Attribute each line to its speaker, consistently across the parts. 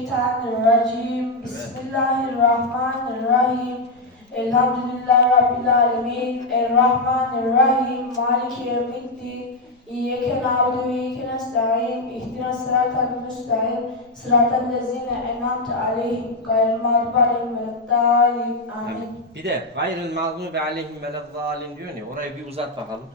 Speaker 1: Mineşşeytanirracim. Bismillahirrahmanirrahim. Elhamdülillahi Rabbil alemin. Errahmanirrahim. Maliki yevmiddin. İyyeke na'budu ve iyyeke nesta'in. İhdinas sıratal müstakim. Sıratal lezine en'amte aleyhim gayril mağdubi aleyhim veleddallin. Amin.
Speaker 2: Bir de gayril mağdubi aleyhim veleddallin diyor ya, orayı bir uzat bakalım.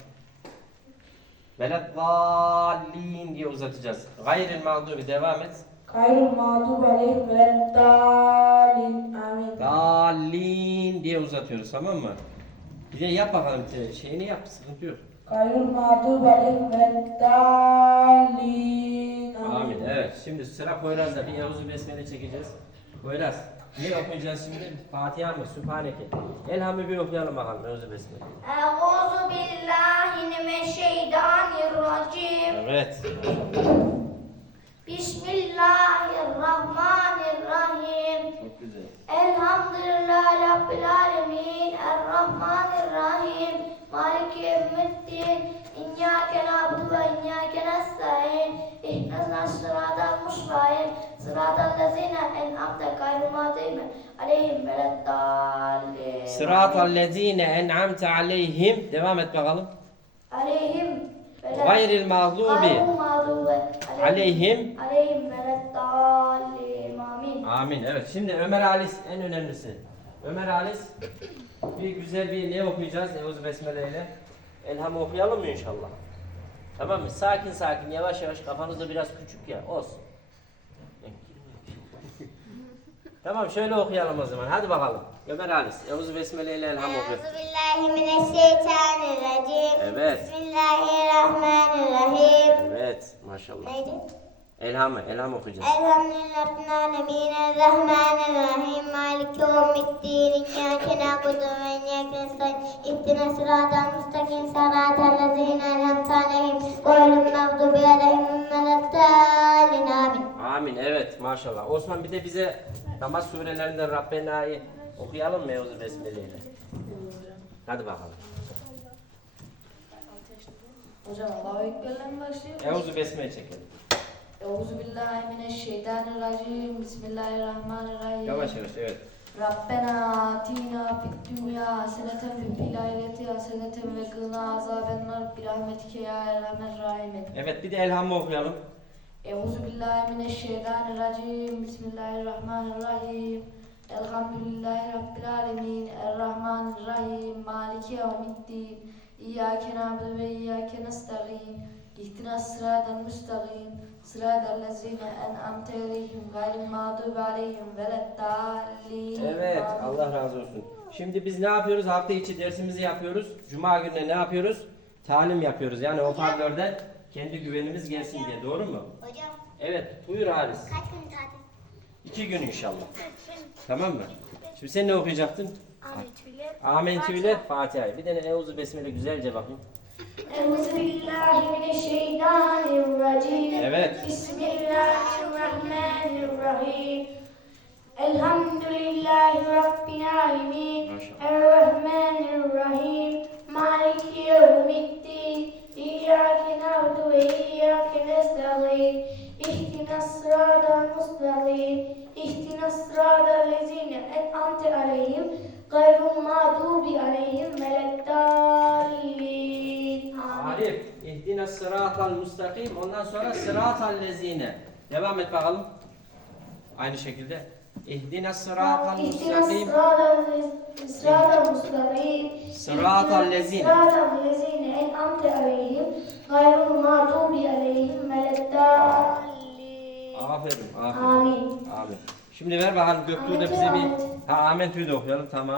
Speaker 2: Veleddallin diye uzatacağız. Gayril mağdubi devam et.
Speaker 1: Gayril mağdubi aleyhim veleddallin. Amin.
Speaker 2: Dallin diye uzatıyoruz, tamam mı? Bir de yap bakalım, şeyini yap, sıkıntı yok.
Speaker 1: Gayril mağdubi aleyhim veleddallin.
Speaker 2: Amin. Evet. Şimdi sıra Poyraz'da bir Eûzü Besmele çekeceğiz. Poyraz, ne okuyacağız şimdi? Fatiha mı? Sübhaneke. Elhamdülillah bir okuyalım bakalım Eûzü Besmele.
Speaker 3: Euzu billahi mineşşeytanirracim.
Speaker 2: Evet.
Speaker 3: Bismillahirrahmanirrahim.
Speaker 2: Çok güzel.
Speaker 3: Elhamdülillahi Rabbil alemin. Errahmanirrahim. Maliki yevmiddin. İyyâke na'budu ve iyyâke nesta'in. İhdinas sıratal müstakîm. Sıratal lezîne en'amte gayril mağdubi aleyhim veleddallin.
Speaker 2: Sıratal lezîne en'amte aleyhim. Devam et bakalım.
Speaker 3: Aleyhim
Speaker 2: Gayril mağdubi aleyhim.
Speaker 3: aleyhim veleddallin. Amin.
Speaker 2: Amin. Evet. Şimdi Ömer Halis en önemlisi. Ömer Halis bir güzel bir ne okuyacağız? Eûzü Besmele ile. Elham'ı okuyalım mı inşallah? Tamam mı? Sakin sakin, yavaş yavaş, kafanızda biraz küçük ya. Olsun. Tamam, şöyle okuyalım o zaman. Hadi bakalım. Ömer Halis. Eûzü Besmele ile Elham okuyor.
Speaker 3: Euzubillahimineşşeytanirracim.
Speaker 2: Evet.
Speaker 3: Bismillahirrahmanirrahim.
Speaker 2: Evet. Maşallah.
Speaker 3: Neydi?
Speaker 2: Elham okuyacağız.
Speaker 3: Elhamdülillahi Rabbil alemin. Errahmanirrahim. Maliki yevmiddin. İyyâke na'budu ve iyyâke nestaîn. İhdinas sıratal müstakîm. Sıratal lezîne en'amte aleyhim gayril mağdubi aleyhim veleddallin. Amin.
Speaker 2: Amin. Evet. Maşallah. Osman bir de bize namaz surelerinden Rabbena'yı okuyalım mı Eûzü Besmele ile? Hadi bakalım.
Speaker 1: Hocam Allahu Ekber'le başlıyor.
Speaker 2: Eûzü Besmele çekelim.
Speaker 1: Euzubillahimineşşeytanirracim. Bismillahirrahmanirrahim.
Speaker 2: Yavaş yavaş, evet.
Speaker 1: Rabbena atina fid dünya haseneten ve fil ahireti haseneten ve qina azabennar bi rahmetike ya erhamer rahimin.
Speaker 2: Evet, bir de Elham'ı okuyalım.
Speaker 1: Euzubillahimineşşeytanirracim. Bismillahirrahmanirrahim. Elhamdülillahi Rabbil alemin. Errahmanirrahim. Maliki yevmiddin. İyyâke na'budu ve iyyâke nesta'in. İhdinas sıratal müstakîm. Sıratal lezîne en'amte aleyhim gayril mağdubi aleyhim veleddallin.
Speaker 2: Evet, Allah razı olsun. Şimdi biz ne yapıyoruz? Hafta içi dersimizi yapıyoruz. Cuma gününe ne yapıyoruz? Talim yapıyoruz. Yani hoparlörden kendi güvenimiz gelsin diye. Doğru mu?
Speaker 3: Hocam
Speaker 2: Evet, buyur Halis.
Speaker 3: kaç gün tatil?
Speaker 2: 2 gün inşallah. Tamam mı? Şimdi sen ne okuyacaktın? Amentüyle Fatiha'yı. Bir de Eûzü Besmele güzelce bakayım.
Speaker 3: Euzubillahimineşşeytanirracim.
Speaker 2: Evet.
Speaker 3: Bismillahirrahmanirrahim. Elhamdülillahi Rabbil alemin.
Speaker 2: Maşallah.
Speaker 3: Errahmanirrahim. Maliki yevmiddin. İyyâke na'budu ve iyyâke nesta'in. İhdinas sıratal müstakîm. İhdinas sıratal lezîne en'amte aleyhim gayril mağdubi aleyhim veleddallin.
Speaker 2: Arif, ihdina sıratal müstakim. Ondan sonra sıratal lezine. Devam et bakalım. Aynı şekilde. İhdina sıratal müstakim.
Speaker 3: Sıratal müstakîm.
Speaker 2: Sıratal lezine.
Speaker 3: Sıratal lezîne en'amte aleyhim gayril mağdubi aleyhim veleddallin.
Speaker 2: Aferin, aferin.
Speaker 3: Amin.
Speaker 2: Amin. Şimdi ver bakalım Göktuğ'da bize bir... Ha, Amentü'yü de okuyalım, tamam.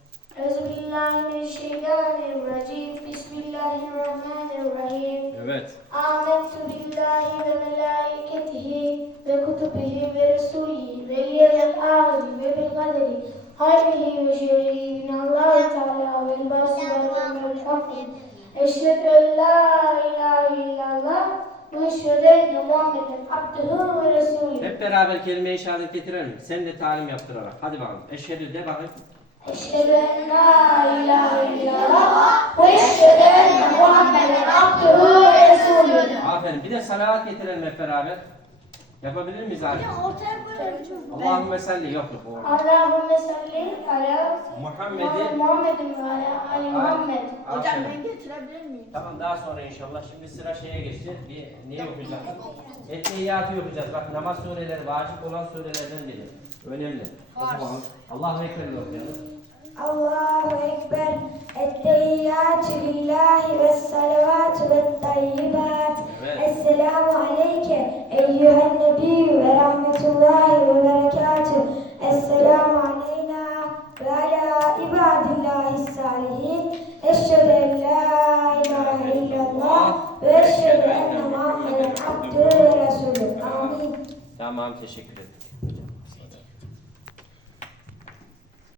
Speaker 3: Euzubillahimineşşeytanirracim. Bismillahirrahmanirrahim.
Speaker 2: Evet.
Speaker 3: Âmentü billahi ve melâiketihi ve kutubihi ve resulihi ve yevmil âhiri ve bil kaderi hayrihi ve şerrihi minallâhi teâlâ vel bâsi vel hakkı. Eşhedü en lâ ilâhe illallah ve eşhedü enne Muhammeden abdühü ve resûlühü.
Speaker 2: Hep beraber kelime-i şehadet getirelim. Sen de talim yaptırarak. Hadi bakalım. Eşhedü de bakayım.
Speaker 3: Eşhedü en lâ ilâhe illallah ve eşhedü enne Muhammeden abdühü ve resûlühü.
Speaker 2: Aferin. Bir de salavat getirelim hep beraber. Yapabilir miyiz abi?
Speaker 3: Ortaya koyalım.
Speaker 2: Allahümme salli yok orada.
Speaker 3: Allahümme salli ala Muhammed'in ve ala Ali Muhammed.
Speaker 2: Hocam
Speaker 4: Ben getirebilir miyim?
Speaker 2: Tamam daha sonra inşallah. Şimdi sıra şeye geçeceğiz. Neyi okuyacağız? Ettehiyyatı okuyacağız. Bak namaz sureleri vacip olan surelerden biri. Önemli. O zaman Allahu Ekber'i okuyalım.
Speaker 3: Allahu Ekber. Ettehiyyatü lillahi ve salavatü ve tayyibat.
Speaker 2: Evet.
Speaker 3: Esselamu aleyke eyyühen nebiyyü ve rahmetullahi ve berekatüh. Esselamu aleyna ve ala ibadillahi salihin. Eşhedü en la ilahe illallah ve eşhedü enne Muhammeden abdühü ve resulü. Amin.
Speaker 2: Tamam teşekkür ederim.